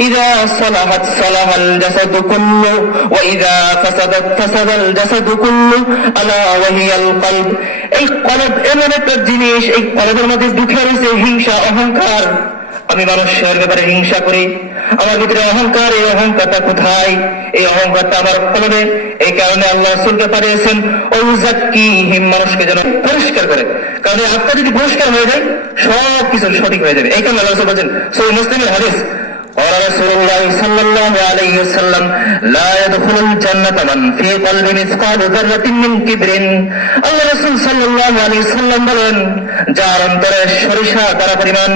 إذا صلحت صلح الجسد كله وإذا فسدت فسد الجسد كله ألا وهي القلب এই কলব এমন একটা জিনিস এই কলবের মধ্যে ঢুকে রয়েছে হিংসা অহংকার আমি মানুষের ব্যাপারে হিংসা করি আমার ভিতরে অহংকার এই অহংকারটা কোথায় এই অহংকারটা আমার কলবে এই কারণে আল্লাহ রসুলকে পাঠিয়েছেন ওই জাক্কি হিম মানুষকে যেন পরিষ্কার করে কারণ এই আত্মা যদি পরিষ্কার হয়ে যায় সব কিছু সঠিক হয়ে যাবে এই কারণে আল্লাহ রসুল বলছেন সই মুসলিমের হাদিস قال رسول الله صلى الله عليه وسلم لا يدخل الجنة من في قلب مثقال ذرة من كبر আল্লাহ রাসূল সাল্লাল্লাহু আলাইহি সাল্লাম বলেন যার অন্তরে সরিষা দ্বারা পরিমাণ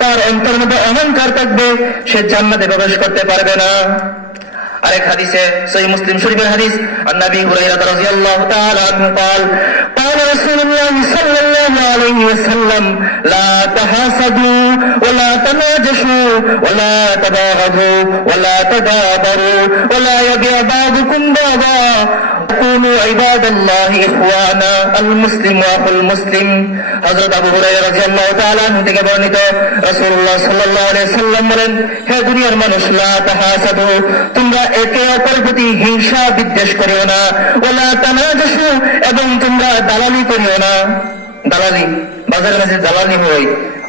তার অন্তর মধ্যে অহংকার থাকবে সে জান্নাতে প্রবেশ করতে পারবে না আরেক হাদিসে সহি মুসলিম শরীফের হাদিস عن ابي هريره رضي الله تعالى عنه قال قال رسول لا تحاسدوا ولا تناجشوا ولا تباغضوا ولا تدابروا ولا يبيع بعضكم بعضا كونوا عباد الله اخوانا المسلم واخو المسلم হযরত আবু হুরায়রা রাদিয়াল্লাহু তাআলা আনহু থেকে বর্ণিত রাসূলুল্লাহ সাল্লাল্লাহু আলাইহি সাল্লাম বলেন হে দুনিয়ার মানুষ লা তাহাসাদু তোমরা একে অপরের প্রতি হিংসা বিদ্বেষ করিও না ওয়ালা তানাজাসু এবং তোমরা দালালি করিও না দালালি বাজারের মাঝে দালালি হয়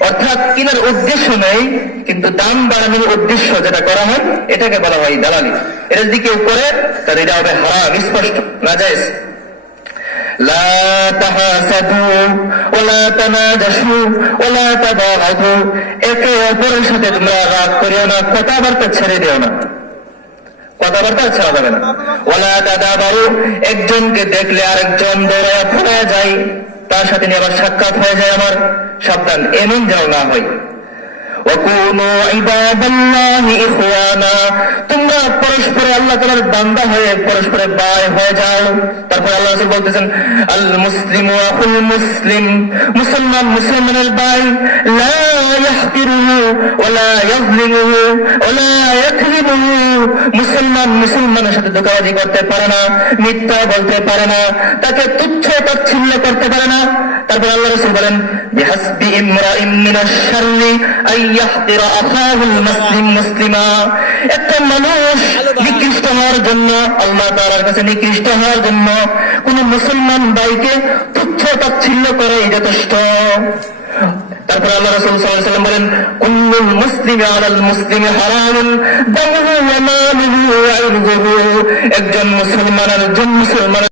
অর্থাৎ কিনার উদ্দেশ্য নেই কিন্তু দাম বাড়ানোর উদ্দেশ্য যেটা করা হয় এটাকে বলা হয় দালালি এটা যদি কেউ করে তাহলে এটা হবে হারাম স্পষ্ট না যায় لا تحاسدوا ولا تناجشوا ولا تباغضوا একে অপরের সাথে তোমরা রাগ করিও না কথাবার্তা ছেড়ে দিও না কথাবার্তা ছাড়া যাবে না ওলা দাদা বাবু একজনকে দেখলে আরেকজন দৌড়ায় পড়া যায় তার সাথে নিয়ে আবার সাক্ষাৎ হয়ে যায় আমার সাবধান। এমন যেন না হয়। وكونوا عباد الله إخوانا তোমরা পরস্পরে আল্লাহ তাআলার বান্দা হয়ে পরস্পরে ভাই হয়ে যাও তারপর আল্লাহ রাসূল বলতেছেন আল মুসলিম আখুল মুসলিম মুসলমান মুসলমানের ভাই লা ইয়াহকিরুহু ওয়ালা ইয়াযলিমুহু ওয়ালা ইয়াকযিবুহু মুসলমান মুসলমানের সাথে ধোঁকাবাজি করতে পারে না মিথ্যা বলতে পারে না তাকে তুচ্ছ তাচ্ছিল্য করতে পারে না তারপর আল্লাহ রাসূল বলেন বিহাসবি ইমরাইম মিনাশ শাররি আই ইয়াহকিরা আখাহুল মুসলিম মুসলিমা একটা মানুষ নিকৃষ্ট হওয়ার জন্য, আল্লাহ তাআলার কাছে নিকৃষ্ট হওয়ার জন্য কোন মুসলমান ভাইকে তুচ্ছ তাচ্ছিল্য করে যথেষ্ট। তারপর আল্লাহ রাসূল সাল্লাল্লাহু আলাইহি ওয়াসাল্লাম বলেন, কুল্লুল মুসলিমি আলাল মুসলিমি হারামুন দামুহু ওয়া মালুহু ওয়া ইরদুহু একজন মুসলমানের একজন মুসলমান